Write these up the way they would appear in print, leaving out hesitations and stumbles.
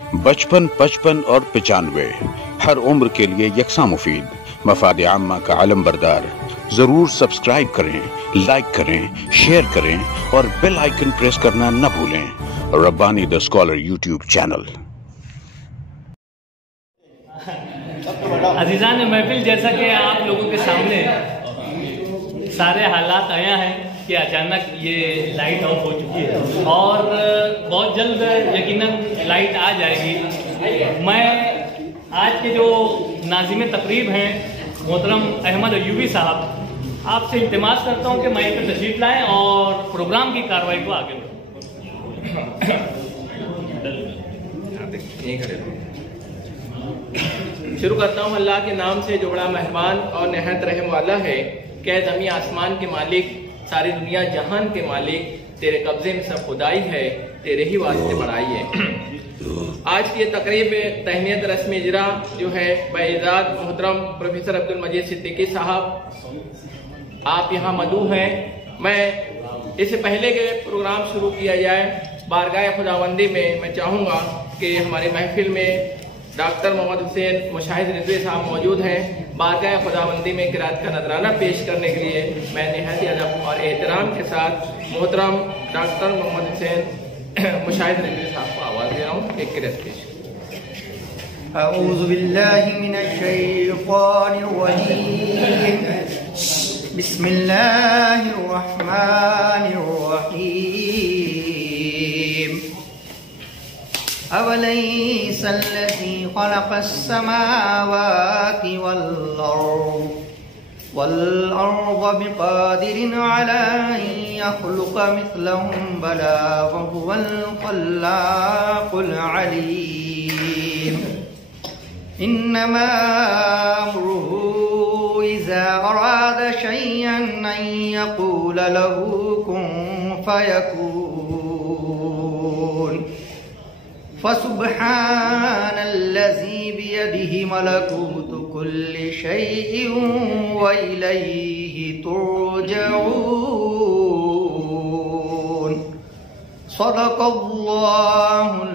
55 55 और 95 हर उम्र के लिए यकसा मुफीद, मफाद आम्मा का अलम बरदार। जरूर सब्सक्राइब करें, लाइक करें, शेयर करें और बेल आइकन प्रेस करना न भूलें। Rabbani the scholar YouTube channel. अजीज़ान महफिल, जैसा कि आप लोगों के सामने सारे हालात आया हैं कि अचानक ये लाइट ऑफ हो चुकी है और बहुत जल्द यकीनन लाइट आ जाएगी। मैं आज के जो नाज़िम तकरीब हैं मोहतरम अहमद अय्यूबी साहब, आपसे इल्तिमास करता हूं कि माइक पर तशरीफ लाएं और प्रोग्राम की कार्रवाई को आगे बढ़ाएं। शुरू करता हूँ अल्लाह के नाम से जो बड़ा मेहरबान और नहायत रहम वाला है। कि ज़मीन आसमान के मालिक, सारी दुनिया जहान के मालिक, तेरे कब्जे में सब खुदाई है, तेरे ही वास्ते बड़ाई है। आज की तकरीब तहनीत रस्म इजरा जो है बाइज़ात मोहतरम प्रोफेसर अब्दुल मजीद सिद्दीकी साहब, आप यहाँ मदऊ हैं। मैं इससे पहले के प्रोग्राम शुरू किया जाए, बारगाह खुदावंदी में मैं चाहूँगा कि हमारी महफिल में डॉक्टर मोहम्मद हुसैन मुशाहिद रिजवी साहब मौजूद हैं। बारगाह खुदावंदी में किरात का नजराना पेश करने के लिए मैं निहायत अदब और एहतराम के साथ मोहतरम डॉक्टर मोहम्मद हुसैन मुशाहिद रिजवी साहब को आवाज़ दे रहा हूँ। एक किरात पेश। अऊज़ु बिल्लाहि मिनश शैतानिर रजीम। बिस्मिल्लाहिर रहमानिर रहीम। अवलैसल्लज़ी ख़लक़स्समावाति वल-अर्ज़ बिक़ादिरिन अला अन यख़्लुक़ मिस्लहुम बला वहुवल ख़ल्लाक़ुल अलीम। इन्नमा अम्रुहु इज़ा अरादा शैअन अन यक़ूल लहू कुन फ़यकून। फसुब्हानल्लज़ी बियदिहि मलकूतु कुल्लि शैइन व इलैहि तुरजऊन। सदक़ल्लाहुल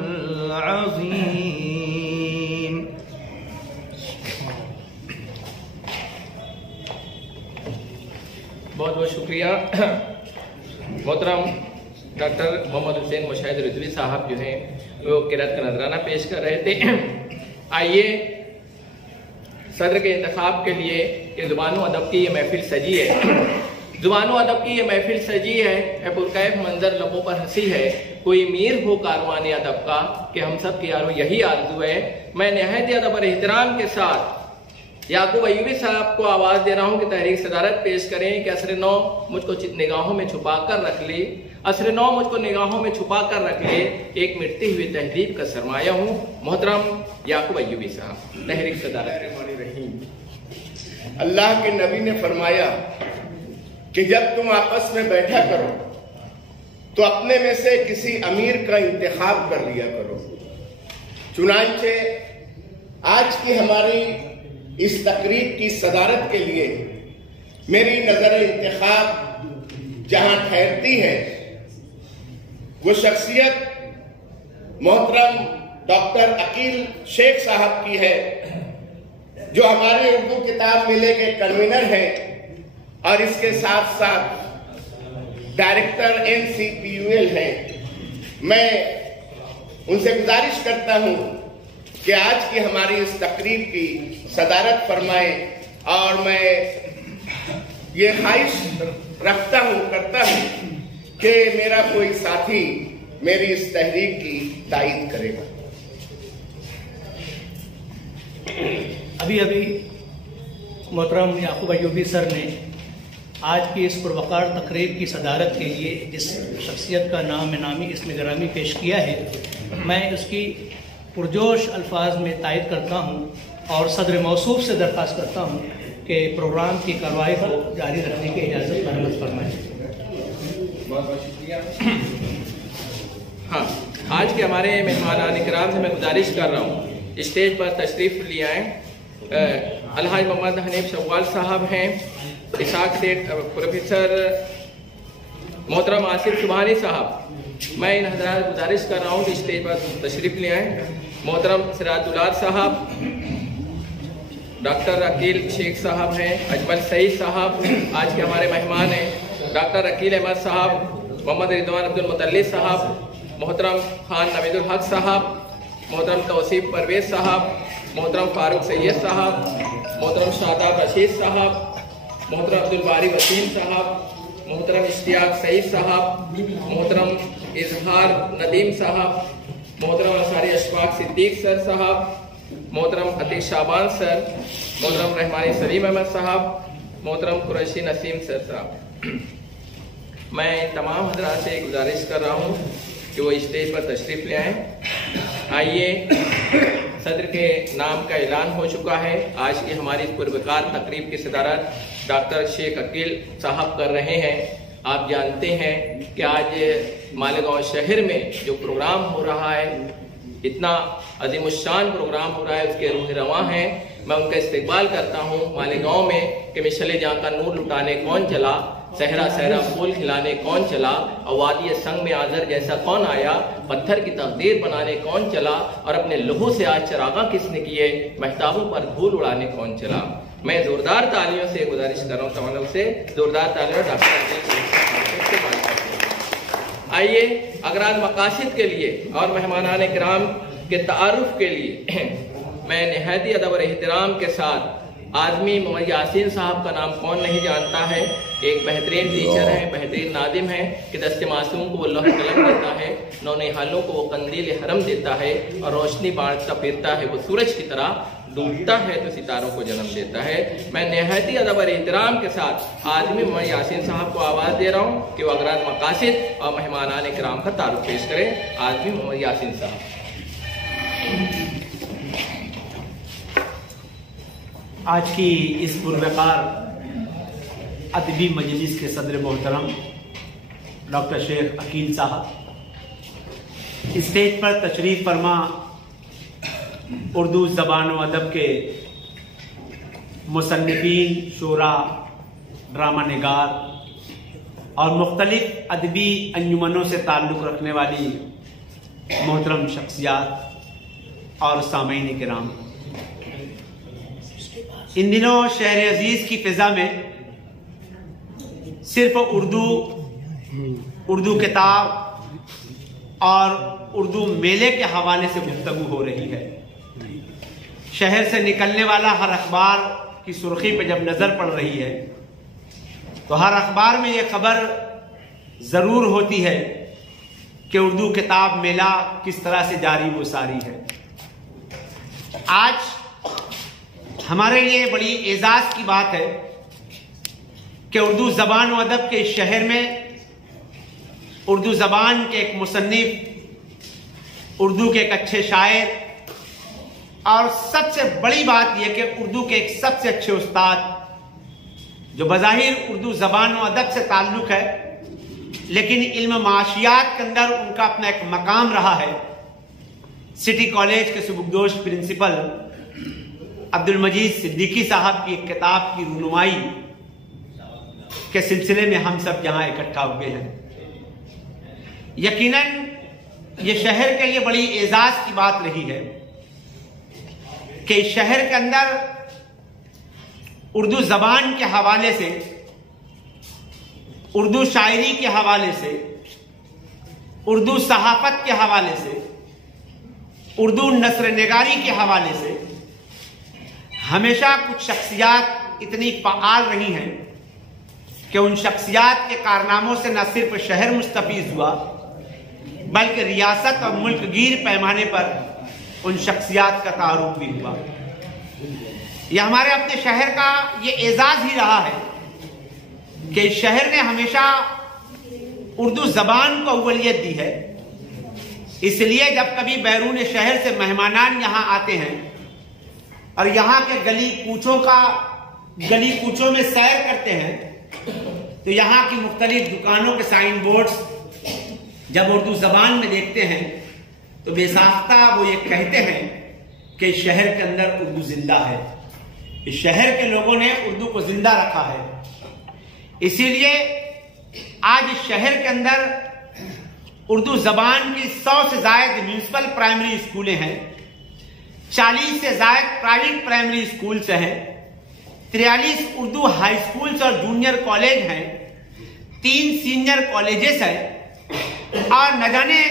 अज़ीम। बहुत बहुत शुक्रिया। मोहतरम डॉक्टर मोहम्मद हुसैन मुशाहिद रिजवी साहब जो हैं वो किरात का नजराना पेश कर रहे थे। आइए सदर के इंतखाब के लिए कि ज़ुबान अदब की ये महफिल सजी है, ज़ुबान अदब की ये महफिल सजी है, पुरकैफ मंजर लबों पर हंसी है, कोई मीर हो कारवान अदब का कि हम सब की यारों यही आरज़ू है। मैं निहायत अदब और एहतराम के साथ याकूब अय्यूबी साहब को आवाज़ दे रहा हूँ कि तहरीक सदारत पेश करें कि असर नौ मुझको निगाहों में छुपा कर रख ले, असर नौ मुझको निगाहों में छुपा कर रख ले, एक मिटती हुई तहजीब का सरमाया हूँ। मोहतरम याकूब अय्यूबी साहब, तहरीक सदारत। अल्लाह के नबी ने फरमाया कि जब तुम आपस में बैठा करो तो अपने में से किसी अमीर का इंतखाब कर लिया करो। चुनांचे आज की हमारी इस तकरीब की सदारत के लिए मेरी नजर इंतखाब जहां ठहरती है वो शख्सियत मोहतरम डॉक्टर अकील शेख साहब की है, जो हमारे उर्दू किताब मेले के कन्वीनर हैं और इसके साथ साथ डायरेक्टर NCPUL हैं। मैं उनसे गुजारिश करता हूं कि आज की हमारी इस तकरीब की सदारत फरमाए और मैं ये ख्वाहिश करता हूं कि मेरा कोई साथी मेरी इस तहरीक की तायीद करेगा। अभी मोहतरम याकूब अय्यूबी सर ने आज की इस पुरवकार तकरीब की सदारत के लिए जिस शख्सियत का नामी इसमें ग्रामी पेश किया है, मैं उसकी पुरजोश अल्फाज में तायद करता हूँ और सदर मौसूफ से दरख्वास्त करता हूँ कि प्रोग्राम की कार्रवाई को जारी रखने की इजाज़त महमद फरमाएं। बहुत बहुत शुक्रिया। हाँ, आज के हमारे मेहमान इकराम से मैं गुजारिश कर रहा हूँ स्टेज पर तशरीफ़ ले आएँ। अलहाज मोहम्मद हनीफ शव्वाल साहब हैं, इसाक सेठ प्रोफेसर मोहतरम आसिफ सुबहानी साहब, मैं इन हज़रात से गुजारिश कर रहा हूँ कि स्टेज पर तशरीफ़ ले आएँ। मोहतरम सिराजुल्लाह साहब, डॉक्टर अकील शेख साहब हैं, अजमल सईद साहब आज के हमारे मेहमान हैं, डॉक्टर अकील अहमद साहब, मोहम्मद रिजवान अब्दुल मुतल्लिब साहब, मोहतरम खान नवीदुल हक साहब, मोहतरम तौसीफ परवेज साहब, मोहतरम फारूक सैयद साहब, मोहतरम शादाब रशीद साहब, मोहतरम अब्दुल बारी वसीम साहब, मोहतरम इश्तियाक सईद साहब, मोहतरम इजहार नदीम साहब, मोहतरम अंसारी अशफाक सिद्दीक सर साहब, मोहतरम अतीक शाबान सर, मोहतरम रहमानी सलीम अहमद साहब, मोहतरम कुरैशी नसीम सर साहब। मैं तमाम हजरात से गुजारिश कर रहा हूँ कि वो स्टेज पर तशरीफ़ ले आएँ। आइए, सदर के नाम का ऐलान हो चुका है। आज की हमारी पुरवकार तकरीब की सदारत डॉक्टर शेख अकील साहब कर रहे हैं। आप जानते हैं कि आज मालेगांव शहर में जो प्रोग्राम हो रहा है, इतना अजीमुशान प्रोग्राम हो रहा है, उसके रूह रवां हैं। मैं उनका इस्तकबाल करता हूँ मालेगांव में कि मिशले जहाँ का नूर लुटाने कौन चला, सहरा सहरा फूल खिलाने कौन चला, अवादी संग में आजर जैसा कौन आया, पत्थर की तकदीर बनाने कौन चला, और अपने लहू से आज चरागा किसने किए, महताबों पर धूल उड़ाने कौन चला। मैं जोरदार तालियों से गुजारिश कर रहा हूँ तमाम लोग से, जोरदार तालियों डॉक्टर। आइए, अगराद मकासिद के लिए और मेहमानान किराम के तारुफ के लिए मैं निहायती अदब और एहतराम के साथ आदमी मोहम्मद यासीन साहब का नाम कौन नहीं जानता है। एक बेहतरीन टीचर है, बेहतरीन नादिम है कि दस्ते मासूम को वो लौह कलम देता है, नौनिहालों को वो कंदील हरम देता है और रोशनी बांटता फिरता है, वो सूरज की तरह डूबता है तो सितारों को जन्म देता है। मैं निहायती अदब और एहतराम के साथ आदमी मोहम्मद यासीन साहब को आवाज़ दे रहा हूँ कि वो अगराद मकासिद और मेहमानान किराम का तारुफ पेश करें। आदमी मोहम्मद यासीन साहब। आज की इस पुरवकार अदबी मजलिस के सदर मोहतरम डॉक्टर शेख अकील साहब, स्टेज पर तशरीफ़ फरमा उर्दू ज़बान व अदब के मुसन्निफ़ीन, शोरा, ड्रामा निगार और मुख्तलिफ़ अदबी अंजुमनों से ताल्लुक़ रखने वाली मोहतरम शख्सियात और सामईन किराम, इन दिनों शहर अजीज़ की फ़िज़ा में सिर्फ उर्दू किताब और उर्दू मेले के हवाले से गुफ्तगू हो रही है। शहर से निकलने वाला हर अखबार की सुर्खी पे जब नज़र पड़ रही है तो हर अखबार में ये खबर ज़रूर होती है कि उर्दू किताब मेला किस तरह से जारी वो सारी है। आज हमारे लिए बड़ी एजाज़ की बात है कि उर्दू ज़बान व अदब के शहर में उर्दू ज़बान के एक मुसन्निफ़, उर्दू के एक अच्छे शायर और सबसे बड़ी बात यह कि उर्दू के एक सबसे अच्छे उस्ताद जो बज़ाहिर उर्दू ज़बान व अदब से ताल्लुक़ है लेकिन इल्म माशियात के अंदर उनका अपना एक मकाम रहा है, सिटी कॉलेज के सुबुकदोश प्रिंसिपल अब्दुल मजीद सिद्दीकी साहब की एक किताब की रूनुमाई के सिलसिले में हम सब यहाँ इकट्ठा हुए हैं। यकीनन ये शहर के लिए बड़ी एजाज़ की बात रही है कि शहर के अंदर उर्दू ज़बान के हवाले से, उर्दू शायरी के हवाले से, उर्दू सहाफ़त के हवाले से, उर्दू नस्र निगारी के हवाले से हमेशा कुछ शख्सियात इतनी फ़आल रही हैं कि उन शख्सियात के कारनामों से न सिर्फ शहर मुस्तफ़ीज़ हुआ बल्कि रियासत और मुल्क गिर पैमाने पर उन शख्सियात का तारुफ भी हुआ। यह हमारे अपने शहर का ये एजाज़ ही रहा है कि शहर ने हमेशा उर्दू ज़बान को अव्वलियत दी है। इसलिए जब कभी बैरून शहर से मेहमानान यहाँ आते हैं और यहाँ के गली कूचों में सैर करते हैं तो यहाँ की मुख्तलिफ दुकानों के साइन बोर्ड्स जब उर्दू ज़बान में देखते हैं तो बेसाख्ता वो ये कहते हैं कि शहर के अंदर उर्दू जिंदा है। इस शहर के लोगों ने उर्दू को जिंदा रखा है। इसीलिए आज इस शहर के अंदर اردو زبان کی 100 سے زائد میونسپل پرائمری اسکولیں ہیں، 40 سے زائد پرائیویٹ پرائمری اسکولز ہیں، 43 اردو ہائی اسکولز اور جونیئر کالج ہیں، 3 سینئر کالجز ہیں، اور نہ جانے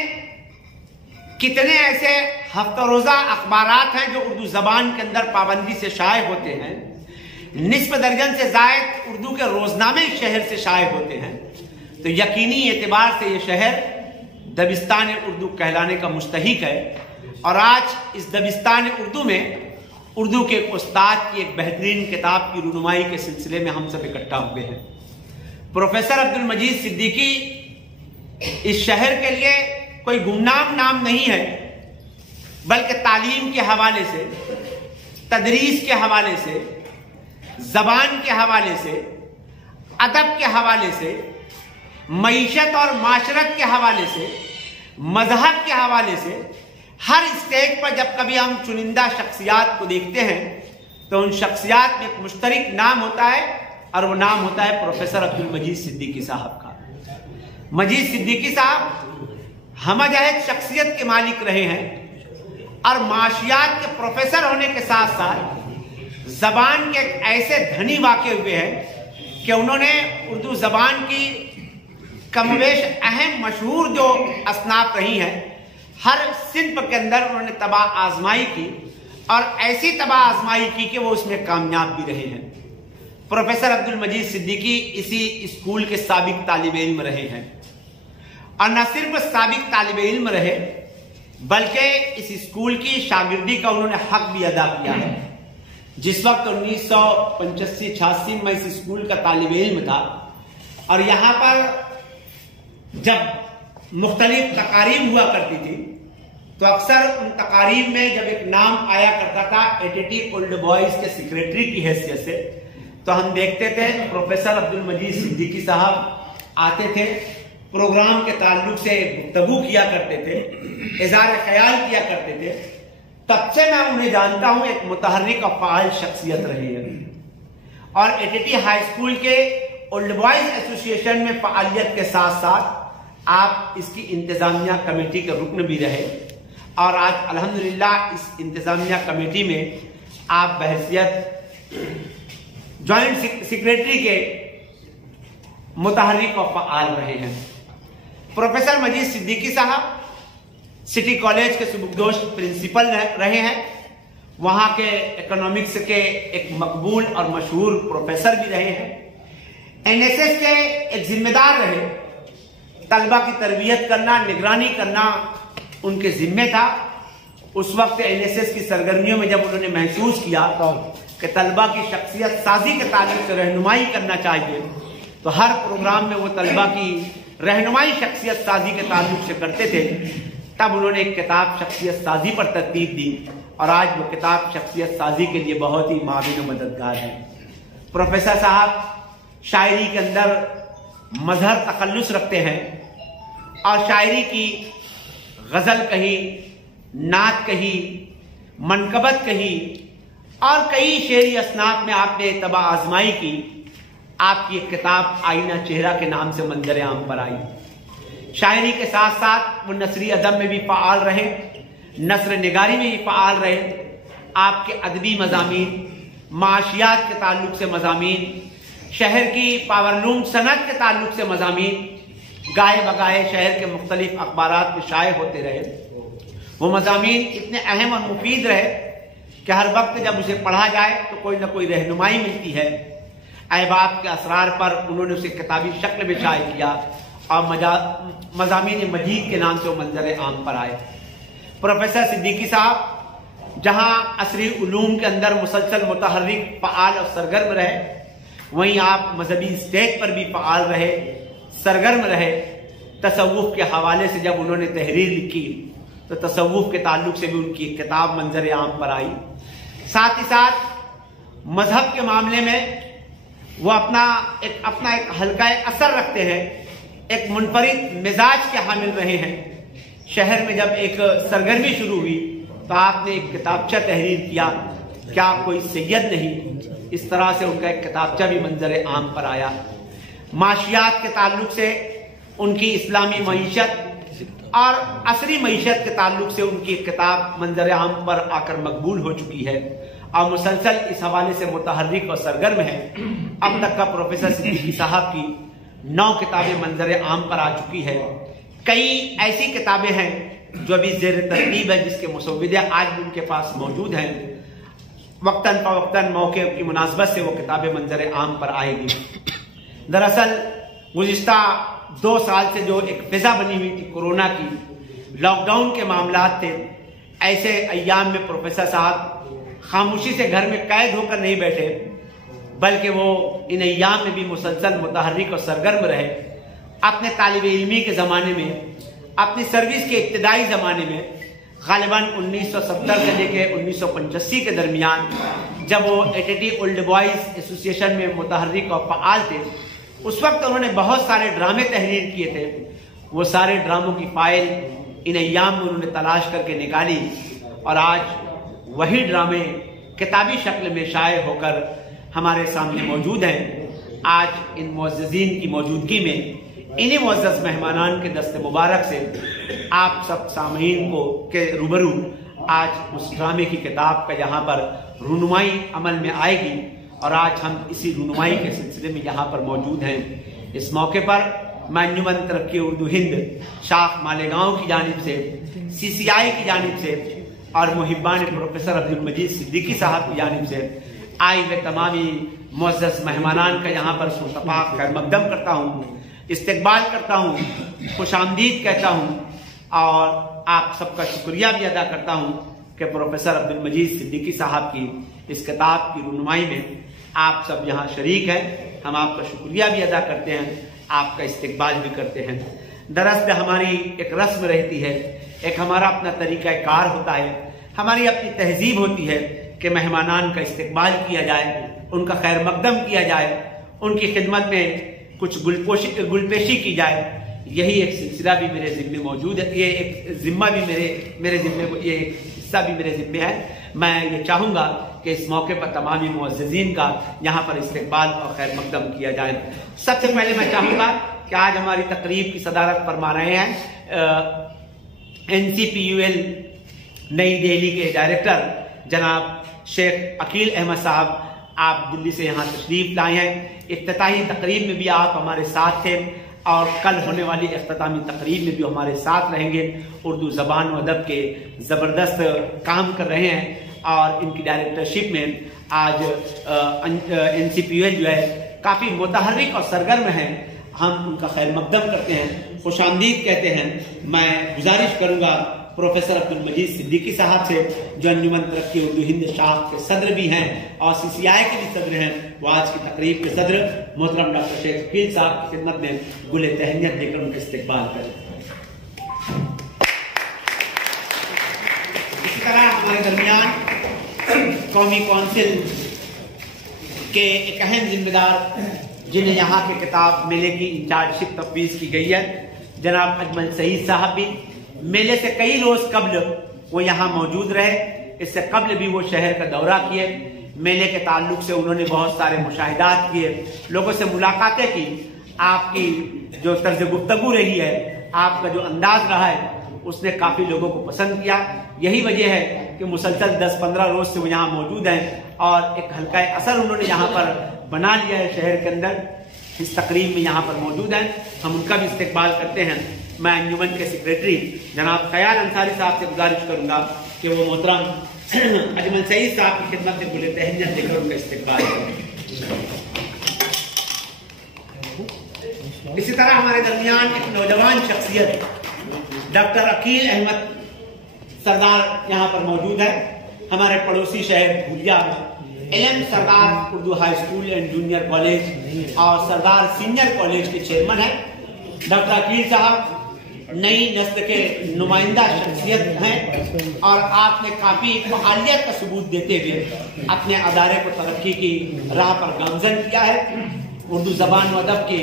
کتنے ایسے ہفتہ روزہ اخبارات ہیں جو اردو زبان کے اندر پابندی سے شائع ہوتے ہیں، نصف درجن سے زائد اردو کے روزنامے اس شہر سے شائع ہوتے ہیں۔ تو یقینی اعتبار سے یہ شہر دبستان اردو کہلانے کا مستحق ہے، اور آج اس دبستان اردو میں اردو کے ایک استاد کی ایک بہترین کتاب کی رونمائی کے سلسلے میں ہم سب اکٹھا ہوئے ہیں۔ پروفیسر عبدالمجید صدیقی اس شہر کے لیے کوئی گمنام نام نہیں ہے، بلکہ تعلیم کے حوالے سے، تدریس کے حوالے سے، زبان کے حوالے سے، ادب کے حوالے سے، معیشت اور معاشرت کے حوالے سے، مذہب کے حوالے سے، ہر اسٹیج پر جب کبھی ہم چنندہ شخصیات کو دیکھتے ہیں تو ان شخصیات میں ایک مشترک نام ہوتا ہے، اور وہ نام ہوتا ہے پروفیسر عبدالمجید صدیقی صاحب کا۔ مجید صدیقی صاحب ہمہ جہت شخصیت کے مالک رہے ہیں، اور معاشیات کے پروفیسر ہونے کے ساتھ ساتھ زبان کے ایک ایسے دھنی واقع ہوئے ہیں کہ انہوں نے اردو زبان کی کم و بیش اہم مشہور جو اصناف رہی ہیں، ہر صنف کے اندر انہوں نے طبع آزمائی کی، اور ایسی طبع آزمائی کی کہ وہ اس میں کامیاب بھی رہے ہیں۔ پروفیسر عبدالمجید صدیقی اسی اسکول کے سابق طالب علم رہے ہیں، اور نہ صرف سابق طالب علم رہے بلکہ اس اسکول کی شاگردی کا انہوں نے حق بھی ادا کیا ہے۔ جس وقت 1985-86 میں اس اسکول کا طالب علم تھا، اور یہاں پر جب مختلف تقاریب ہوا کرتی تھی تو اکثر ان تقاریب میں جب ایک نام آیا کرتا تھا ایٹیٹی اولڈ بوائز کے سیکریٹری کی حیثیت سے، تو ہم دیکھتے تھے پروفیسر عبدالمجید صدیقی صاحب آتے تھے، پروگرام کے تعلق سے گفتگو کیا کرتے تھے، اظہار خیال کیا کرتے تھے۔ تب سے میں انہیں جانتا ہوں، ایک متحرک اور فعال شخصیت رہی ہے، اور ایٹیٹی ہائی اسکول کے اولڈ بوائز ایسوسی ایشن میں فعالیت کے ساتھ ساتھ آپ اس کی انتظامیہ کمیٹی کے رکن بھی رہے، اور آج الحمدللہ اس انتظامیہ کمیٹی میں آپ بحیثیت جوائنٹ سیکریٹری کے متحرک اور فعال رہے ہیں۔ پروفیسر مجید صدیقی صاحب سٹی کالج کے سبکدوش پرنسپل رہے ہیں، وہاں کے اکنامکس کے ایک مقبول اور مشہور پروفیسر بھی رہے ہیں، NSS کے ایک ذمہ دار رہے، طلبہ کی تربیت کرنا، نگرانی کرنا ان کے ذمہ تھا۔ اس وقت NSS کی سرگرمیوں میں جب انہوں نے محسوس کیا کہ طلبہ کی شخصیت سازی کے تعلق سے رہنمائی کرنا چاہیے، تو ہر پروگرام میں وہ طلبہ کی رہنمائی شخصیت سازی کے تعلق سے کرتے تھے۔ تب انہوں نے ایک کتاب شخصیت سازی پر ترتیب دی، اور آج وہ کتاب شخصیت سازی کے لیے بہت ہی معاون و مددگار ہے۔ پروفیسر صاحب شاعری کے اندر مظہر تخلص رکھتے ہیں، اور شاعری کی غزل کہی، نعت کہی، منقبت کہی، اور کئی شعری اصناف میں آپ نے طبع آزمائی کی۔ آپ کی ایک کتاب آئینہ چہرہ کے نام سے منظر عام پر آئی۔ شاعری کے ساتھ ساتھ وہ نثری ادب میں بھی فعال رہے، نثر نگاری میں بھی فعال رہے۔ آپ کے ادبی مضامین، معاشیات کے تعلق سے مضامین، شہر کی پاورلوم صنعت کے تعلق سے مضامین گائے بگائے شہر کے مختلف اخبارات میں شائع ہوتے رہے۔ وہ مضامین اتنے اہم اور مفید رہے کہ ہر وقت جب اسے پڑھا جائے تو کوئی نہ کوئی رہنمائی ملتی ہے۔ احباب کے اسرار پر انہوں نے اسے کتابی شکل میں شائع کیا، اور مضامین مجید کے نام سے وہ منظر عام پر آئے۔ پروفیسر صدیقی صاحب جہاں عصری علوم کے اندر مسلسل متحرک، فعال اور سرگرم رہے، وہیں آپ مذہبی اسٹیج پر بھی فعال رہے، سرگرم رہے۔ تصوف کے حوالے سے جب انہوں نے تحریر لکھی تو تصوف کے تعلق سے بھی ان کی ایک کتاب منظر عام پر آئی۔ ساتھ ہی ساتھ مذہب کے معاملے میں وہ اپنا ایک حلقہ اثر رکھتے ہیں، ایک منفرد مزاج کے حامل رہے ہیں۔ شہر میں جب ایک سرگرمی شروع ہوئی تو آپ نے ایک کتابچہ تحریر کیا، کیا کوئی سید نہیں، اس طرح سے ان کا ایک کتابچہ بھی منظر عام پر آیا۔ معاشیات کے تعلق سے ان کی اسلامی معیشت اور عصری معیشت کے تعلق سے ان کی ایک کتاب منظر عام پر آ کر مقبول ہو چکی ہے اور مسلسل اس حوالے سے متحرک اور سرگرم ہے۔ اب تک کا پروفیسر صدیقی صاحب کی 9 کتابیں منظر عام پر آ چکی ہے۔ کئی ایسی کتابیں ہیں جو ابھی زیر ترتیب ہے، جس کے مسودے آج بھی ان کے پاس موجود ہیں۔ وقتاً فوقتاً موقع کی مناسبت سے وہ کتابیں منظر عام پر آئے گی۔ دراصل گزشتہ 2 سال سے جو ایک فضا بنی ہوئی تھی کورونا کی، لاک ڈاؤن کے معاملات تھے، ایسے ایام میں پروفیسر صاحب خاموشی سے گھر میں قید ہو کر نہیں بیٹھے، بلکہ وہ ان ایام میں بھی مسلسل متحرک اور سرگرم رہے۔ اپنے طالب علمی کے زمانے میں، اپنی سروس کے ابتدائی زمانے میں، غالباً 1970 سے لے کے 1985 کے درمیان جب وہ ایٹی اولڈ بوائز ایسوسی ایشن میں متحرک اور فعال تھے، اس وقت انہوں نے بہت سارے ڈرامے تحریر کیے تھے۔ وہ سارے ڈراموں کی فائل ان ایام میں انہوں نے تلاش کر کے نکالی اور آج وہی ڈرامے کتابی شکل میں شائع ہو کر ہمارے سامنے موجود ہیں۔ آج ان معززین کی موجودگی میں، انہی معزز مہمانان کے دست مبارک سے آپ سب سامعین کو کے روبرو آج اس ڈرامے کی کتاب کا یہاں پر رونمائی عمل میں آئے گی، اور آج ہم اسی رونمائی کے سلسلے میں یہاں پر موجود ہیں۔ اس موقع پر میں انجمن ترقی اردو ہند شاخ مالیگاؤں کی جانب سے، CCI کی جانب سے اور محبان پروفیسر عبدالمجید صدیقی صاحب کی جانب سے آئے ہوئے تمامی معزز مہمانان کا یہاں پر سرسپاق خیر مقدم کرتا ہوں، استقبال کرتا ہوں، خوش آمدید کہتا ہوں، اور آپ سب کا شکریہ بھی ادا کرتا ہوں کہ پروفیسر عبدالمجید صدیقی صاحب کی اس کتاب کی رونمائی میں آپ سب یہاں شریک ہیں۔ ہم آپ کا شکریہ بھی ادا کرتے ہیں، آپ کا استقبال بھی کرتے ہیں۔ دراصل ہماری ایک رسم رہتی ہے، ایک ہمارا اپنا طریقہ کار ہوتا ہے، ہماری اپنی تہذیب ہوتی ہے کہ مہمانان کا استقبال کیا جائے، ان کا خیر مقدم کیا جائے، ان کی خدمت میں کچھ گلپیشی کی جائے۔ یہی ایک سلسلہ بھی میرے ذمے موجود ہے، یہ ایک ذمہ بھی میرے ذمے، یہ حصہ بھی میرے ذمے ہے۔ میں یہ چاہوں گا کہ اس موقع پر تمامی معززین کا یہاں پر استقبال اور خیر مقدم کیا جائے۔ سب سے پہلے میں چاہوں گا کہ آج ہماری تقریب کی صدارت فرما رہے ہیں NCPUL نئی دہلی کے ڈائریکٹر جناب شیخ عقیل احمد صاحب۔ آپ دلی سے یہاں تشریف لائے ہیں، افتتاحی تقریب میں بھی آپ ہمارے ساتھ تھے اور کل ہونے والی اختتامی تقریب میں بھی ہمارے ساتھ رہیں گے۔ اردو زبان و ادب کے زبردست کام کر رہے ہیں اور ان کی ڈائریکٹرشپ میں آج NCPUL جو ہے کافی متحرک اور سرگرم ہے۔ ہم ان کا خیر مقدم کرتے ہیں، خوش آمدید کہتے ہیں۔ میں گزارش کروں گا پروفیسر عبدالمجید صدیقی صاحب سے، جو انجمن ترقی اردو ہند شاخ کے صدر بھی ہیں اور CCI کے بھی صدر ہیں، وہ آج کی تقریب کے صدر محترم ڈاکٹر شیخ عقیل صاحب کی خدمت میں گل تہنیت دے کر ان کا استقبال کریں۔ اسی طرح ہمارے درمیان قومی کونسل کے ایک اہم ذمہ دار جنہیں یہاں کے کتاب میلے کی انچارج شپ تفویض کی گئی ہے، جناب اجمل سعید صاحب بھی میلے سے کئی روز قبل وہ یہاں موجود رہے۔ اس سے قبل بھی وہ شہر کا دورہ کیے، میلے کے تعلق سے انہوں نے بہت سارے مشاہدات کیے، لوگوں سے ملاقاتیں کی۔ آپ کی جو طرز گفتگو رہی ہے، آپ کا جو انداز رہا ہے، اس نے کافی لوگوں کو پسند کیا۔ یہی وجہ ہے کہ مسلسل 10-15 روز سے وہ یہاں موجود ہیں اور ایک حلقہ اثر انہوں نے یہاں پر بنا لیا ہے شہر کے اندر۔ اس تقریب میں یہاں پر موجود ہیں، ہم ان کا بھی استقبال کرتے ہیں۔ میں انجمن کے سیکریٹری جناب خیال انصاری صاحب سے گزارش کروں گا کہ وہ محترم اجمل سعید صاحب کی خدمت میں گل تہنیت دے کر ان کا استقبال کریں۔ اسی طرح ہمارے درمیان ایک نوجوان شخصیت ڈاکٹر عقیل احمد سردار یہاں پر موجود ہے، ہمارے پڑوسی شہر بھولیا علم سردار Urdu high school and junior college اور سردار سینئر کالج کے چیئرمین ہیں۔ ڈاکٹر عقیل صاحب نئی نسل کے نمائندہ شخصیت ہیں اور آپ نے کافی فعالیت کا ثبوت دیتے ہوئے اپنے ادارے کو ترقی کی راہ پر گامزن کیا ہے۔ اردو زبان و ادب کے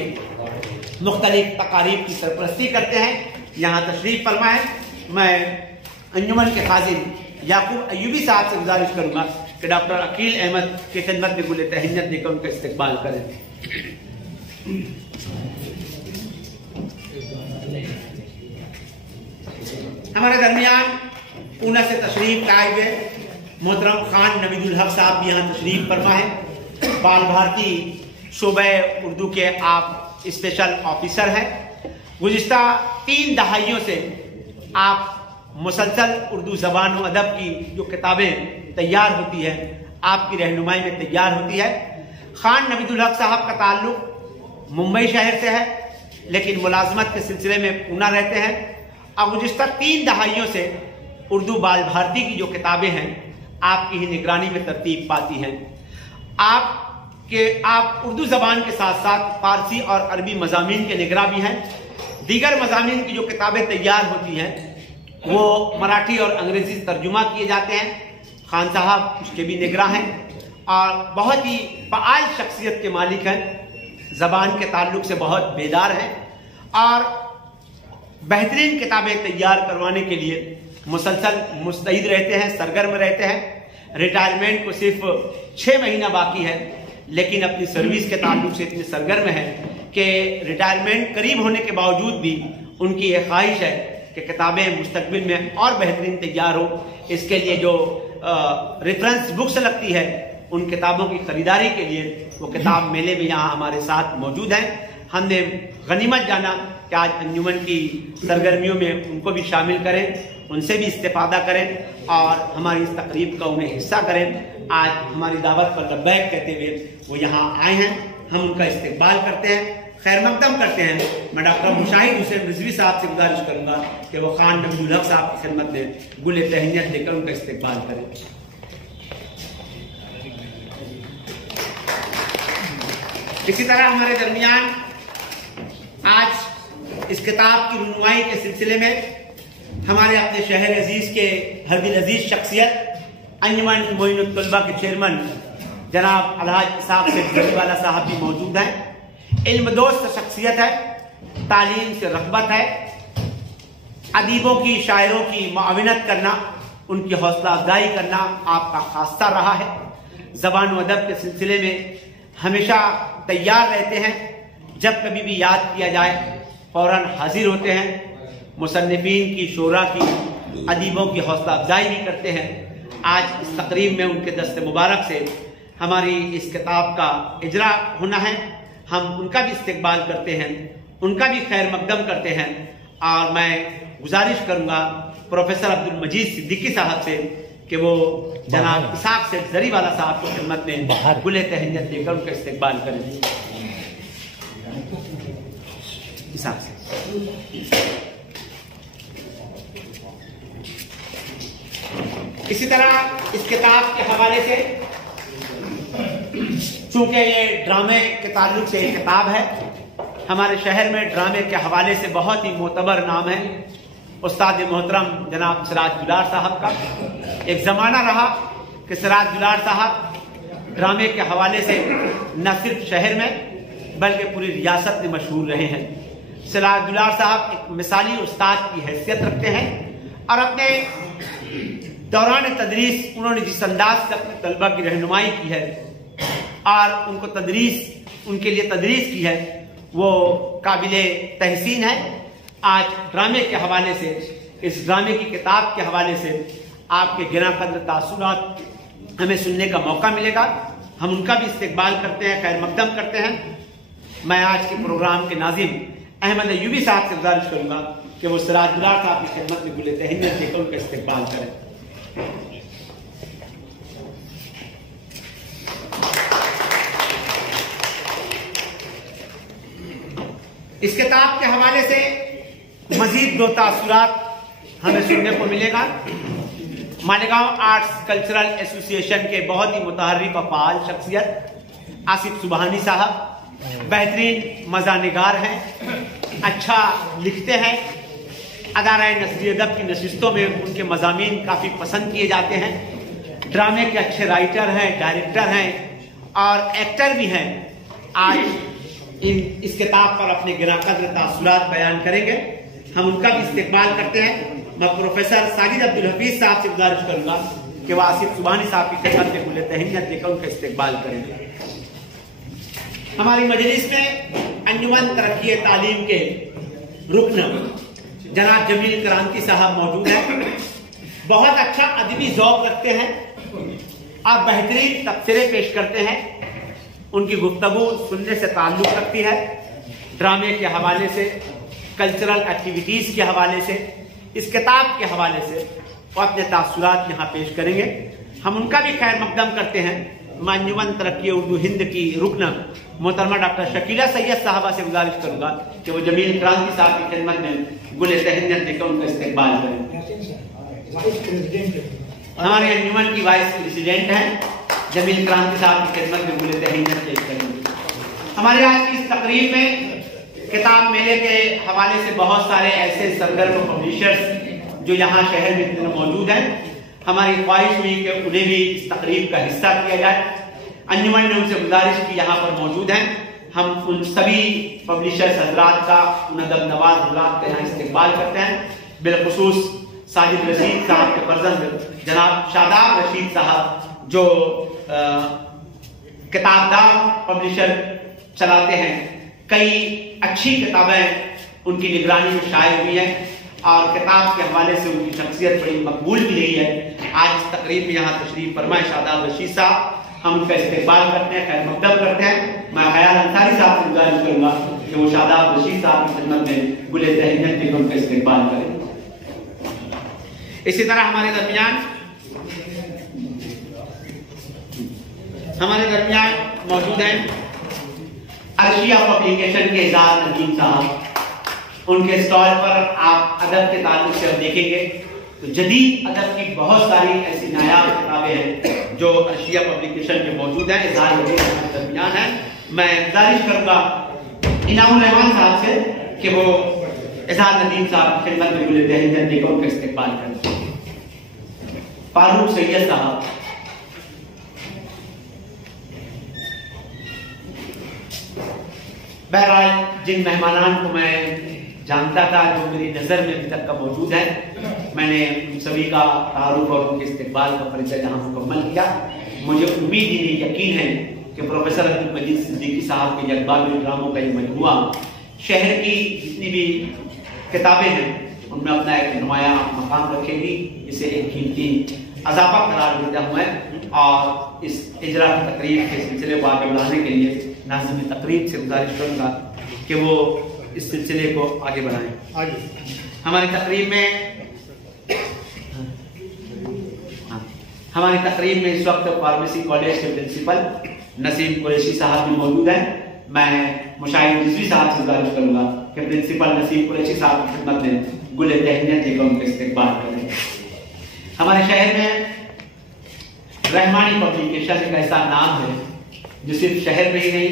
مختلف تقاریب کی سرپرستی کرتے ہیں، یہاں تشریف فرمائیں۔ میں انجمن کے خازن یعقوب ایوبی صاحب سے گزارش کروں گا کہ ڈاکٹر عقیل احمد کی خدمت میں گل تہنیت دے کر ان کا استقبال کریں۔ हमारे दरमियान ऊना से तशरीफ लाए हुए मोहतरम खान नवीदुल हक साहब भी यहाँ तशरीफ फरमा है। बाल भारती शोबे उर्दू के आप स्पेशल ऑफिसर हैं। गुज़िश्ता 3 दहाइयों से आप मुसलसल उर्दू ज़बान व अदब की जो किताबें तैयार होती है आपकी रहनुमाई में तैयार होती है। खान नवीदुल हक साहब का ताल्लुक मुंबई शहर से है, लेकिन मुलाजमत के सिलसिले में ऊना रहते हैं और गुज़िश्ता 3 दहाइयों से उर्दू बाल भारती की जो किताबें हैं आपकी ही निगरानी में तरतीब पाती हैं। आप उर्दू ज़बान के साथ साथ फारसी और अरबी मज़ामीन के निगरां भी हैं। दीगर मज़ामीन की जो किताबें तैयार होती हैं वो मराठी और अंग्रेज़ी तर्जुमा किए जाते हैं। खान साहब उसके भी निगरां हैं और बहुत ही फ़आल शख्सियत के मालिक हैं। ज़बान के ताल्लुक से बहुत बेदार हैं और बेहतरीन किताबें तैयार करवाने के लिए मुसलसल मुस्तैद रहते हैं, सरगर्म रहते हैं। रिटायरमेंट को सिर्फ 6 महीना बाकी है, लेकिन अपनी सर्विस के ताल्लुक से इतने सरगर्म है कि रिटायरमेंट करीब होने के बावजूद भी उनकी ये ख्वाहिश है कि किताबें मुस्तकबिल में और बेहतरीन तैयार हो। इसके लिए जो रेफरेंस बुक्स लगती है उन किताबों की खरीदारी के लिए वो किताब मेले में यहाँ हमारे साथ मौजूद हैं। हमने गनीमत जाना कि आज अंजुमन की सरगर्मियों में उनको भी शामिल करें, उनसे भी इस्तेफादा करें और हमारी इस तकरीब का उन्हें हिस्सा करें। आज हमारी दावत पर लब्बैक कहते हुए वो यहाँ आए हैं, हम उनका इस्तेकबाल करते हैं, खैर मकदम करते हैं। मैं डॉक्टर मुशाहिद हुसैन रिजवी साहब से गुजारिश करूंगा कि वो खान नवीदुल हक साहब की खिदमत में गुल तहनियत देकर उनका इस्तेकबाल करें। इसी तरह हमारे दरमियान आज इस किताब की रुनुमाई के सिलसिले में हमारे अपने शहर अजीज के हरदिल अजीज शख्सियत अंजुमन मोइनुत तलबा के चेयरमैन जनाब अलहाज इसाक शेख जलीवाला साहब भी मौजूद हैं। इल्मदोस्त शख्सियत है, तालीम से रग़बत है, अदीबों की शायरों की मुआविनत करना, उनकी हौसला अफजाई करना आपका खासा रहा है। ज़बान व अदब के सिलसिले में हमेशा तैयार रहते हैं, जब कभी भी याद किया जाए फौरन हाजिर होते हैं। मुसन्निफीन की शोरा की अदीबों की हौसला अफजाई भी करते हैं। आज इस तकरीब में उनके दस्ते मुबारक से हमारी इस किताब का इजरा होना है। हम उनका भी इस्तेकबाल करते हैं, उनका भी खैर मकदम करते हैं और मैं गुजारिश करूंगा प्रोफेसर अब्दुल मजीद सिद्दीकी साहब से कि वो जनाब इसाक शेख जरीवाला साहब की खिदमत में गुल तहनियत देकर उनका इस्तेकबाल करें। इसाक शेख। इसी तरह इस किताब के हवाले से, चूंकि ये ड्रामे के ताल्लुक से एक किताब है, हमारे शहर में ड्रामे के हवाले से बहुत ही मोतबर नाम है उस्ताद मोहतरम जनाब सिराज दुलार साहब का। एक ज़माना रहा कि सिराज दुलार साहब ड्रामे के हवाले से न सिर्फ शहर में बल्कि पूरी रियासत में मशहूर रहे हैं। सिराज दुलार साहब एक मिसाली उस्ताद की हैसियत रखते हैं और अपने दौरान तदरीस उन्होंने जिस अंदाज से अपने तलबा की रहनुमाई की है और उनके लिए तदरीस की है वो काबिले तहसीन है। आज ड्रामे के हवाले से, इस ड्रामे की किताब के हवाले से आपके गिना कद्र तासुरात हमें सुनने का मौका मिलेगा। हम उनका भी इस्तेकबाल करते हैं, खैर मकदम करते हैं। मैं आज के प्रोग्राम के नाज़िम अहमद अय्यूबी साहब से गुजारिश करूंगा कि वो सिराज दुलार साहब की खिदमत में गुल तहनियत देकर उनका इस्तेकबाल करें। इस किताब के हवाले से मजीद 2 तासुरात हमें सुनने को मिलेगा। मालेगांव आर्ट्स कल्चरल एसोसिएशन के बहुत ही मुतहर्रिक और फ़आल शख्सियत आसिफ सुबहानी साहब बेहतरीन मज़ानिगार हैं, अच्छा लिखते हैं। अदाराए नस्री अदब की नशिस्तों में उनके मज़ामीन काफ़ी पसंद किए जाते हैं। ड्रामे के अच्छे राइटर हैं, डायरेक्टर हैं और एक्टर भी हैं। आज इस किताब पर अपने गिना कद्र तासुरात बयान करेंगे, हम उनका भी इस्तेकबाल करते हैं। मैं प्रोफेसर साजिद अब्दुल हफीज साहब से गुजारिश करूंगा कि वह आसिफ सुबहानी साहब की खिदमत में गुल तहनियत देकर उनका इस्तेकबाल करेंगे। हमारी मजलिस में अंजुमन तरक्की तालीम के रुकन जनाब जमील क्रांति साहब मौजूद हैं। बहुत अच्छा अदबी ज़ौक़ रखते हैं और बेहतरीन तबसरे पेश करते हैं। उनकी गुफ्तगू सुनने से ताल्लुक़ रखती है, ड्रामे के हवाले से, कल्चरल एक्टिविटीज़ के हवाले से, इस किताब के हवाले से वो अपने तासुरात यहाँ पेश करेंगे। हम उनका भी खैर मकदम करते हैं। मैं अंजुमन तरक्की उर्दू हिंद की रुकन मोहतरमा डॉक्टर शकीला सैयद साहबा से गुजारिश करूंगा कि वो जमील क्रांति साहब की खिदमत में गुल तहन्नत देकर उनका इस्तेकबाल करें। हमारे अंजुमन की वाइस प्रेसिडेंट हैं, जमील क्रांति साहब की खिदमत में गुल तहन्नत पेश करेंगे। हमारे आज की इस तकरीब में किताब मेले के हवाले से बहुत सारे ऐसे सरगर्म पब्लिशर्स जो यहाँ शहर में मौजूद हैं, हमारी ख्वाहिश हुई कि उन्हें भी इस तकरीब का हिस्सा किया जाए। अंजुमन ने उनसे गुजारिश की यहाँ पर मौजूद हैं, हम उन सभी पब्लिशर्स हजरात का, उन अदब नवाज हजरात का यहाँ इस्तेकबाल करते हैं। बिलखुसूस साजिद रशीद साहब के फर्जंद जनाब शादाब रशीद साहब जो किताबदार पब्लिशर चलाते हैं, कई अच्छी किताबें उनकी निगरानी में शाये हुई हैं और किताब के हवाले से उनकी शख्सियत बड़ी मकबूल भी रही है। आज तकरीब में यहाँ तशरीफ फरमाए शादाब रशीद साहब, हम उनका इस्तेकबाल करते हैं, खैर मकदम करते हैं। मैं हयाल अंसारी साहब से गुजारिश करूंगा कि वो शादाब रशीद साहब की खिदमत में गुले तहन्नत देकर उनका इस्तेकबाल करें। इसी तरह हमारे दरमियान मौजूद हैं अर्शिया पब्लिकेशन के इज़हार नदीम साहब। उनके स्टॉल पर आप अदब के ताल्लुक से देखेंगे तो जदीद अदब की बहुत सारी ऐसी नायाब किताबें हैं जो अर्शिया पब्लिकेशन में मौजूद हैं, इज़हार नदीम के दरमियान है। मैं गुजारिश करूंगा इनामुल रहमान साहब से कि वो इज़हार नदीम साहब की खिदमत में गुल तहन्नत देकर उनका इस्तेकबाल करें। फारूक सैयद साहब, बहरहाल जिन मेहमानान को मैं जानता था, जो मेरी नज़र में अभी तक का मौजूद है, मैंने उन सभी का तारुफ और उनके इस्तेकबाल का परिचय जहाँ मुकम्मल किया। मुझे उम्मीद ही नहीं, यकीन है कि प्रोफेसर अब्दुल मजीद सिद्दीकी साहब के यकबामी ड्रामों का ये मजमुआ शहर की जितनी भी किताबें हैं उनमें अपना एक नुमाया मकाम रखेगी। इसे एक कीमती अज़ाफ़ा करार देता हूँ मैं और इस इजरा की तकरीब के सिलसिले को आगे बढ़ाने के लिए नाज़िम तकरीब से गुजारिश करूँगा कि वो इस सिलसिले को आगे बढ़ाएं। हमारी तकरीब में इस वक्त फार्मेसी कॉलेज के प्रिंसिपल नसीम कुरैशी साहब भी मौजूद हैं। मैं मुशाहिद रिजवी साहब से गुजारिश करूंगा कि प्रिंसिपल नसीम कुरैशी साहब की खिदमत में गुल तहन्नत देकर उनका इस्तेकबाल करें। हमारे शहर में रहमानी पब्लिकेशन एक ऐसा नाम है जो सिर्फ शहर में ही नहीं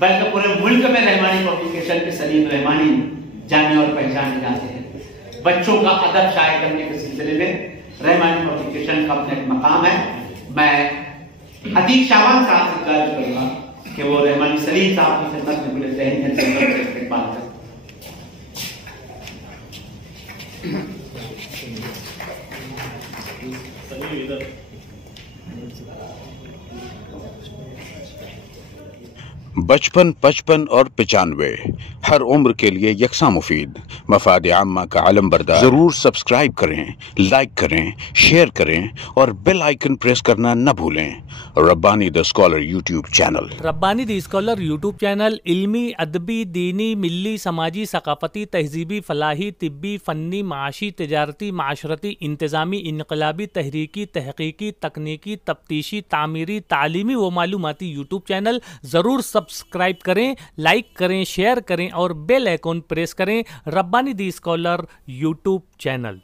बल्कि पूरे मुल्क में रहमानी पब्लिकेशन के सलीम रहमानी जाने और पहचाने जाते हैं। बच्चों का अदब शाये करने के सिलसिले में रहमानी पब्लिकेशन का अपना एक मकाम है। मैं अतीक शाबान साहब से गुजारिश करूंगा कि वो रहमानी सलीम साहब की खिदमत में गुल तहन्नत से इस्तेकबाल करें। बचपन, 55 और 95 हर उम्र के लिए यकसा मुफीद, मफाद आम्मा का आलम बरदार। जरूर सब्सक्राइब करें, लाइक करें, शेयर करें और बेल आइकन प्रेस करना न भूलें। Rabbani the scholar YouTube channel. Rabbani the scholar YouTube channel इल्मी, अदबी, दीनी, मिल्ली, समाजी, सकाफती, तहजीबी, फलाही, तिब्बी, फ़न्नी, माशी, तिजारती, माशरती, इंतज़ामी, इनकलाबी, तहरीकी, तहकीकी, तकनीकी, तफ्तीशी, तामीरी, तालीमी व मालूमाती यूट्यूब चैनल। ज़रूर सब्सक्राइब करें, लाइक करें, शेयर करें और बेल आइकन प्रेस करें। Rabbani the scholar YouTube channel.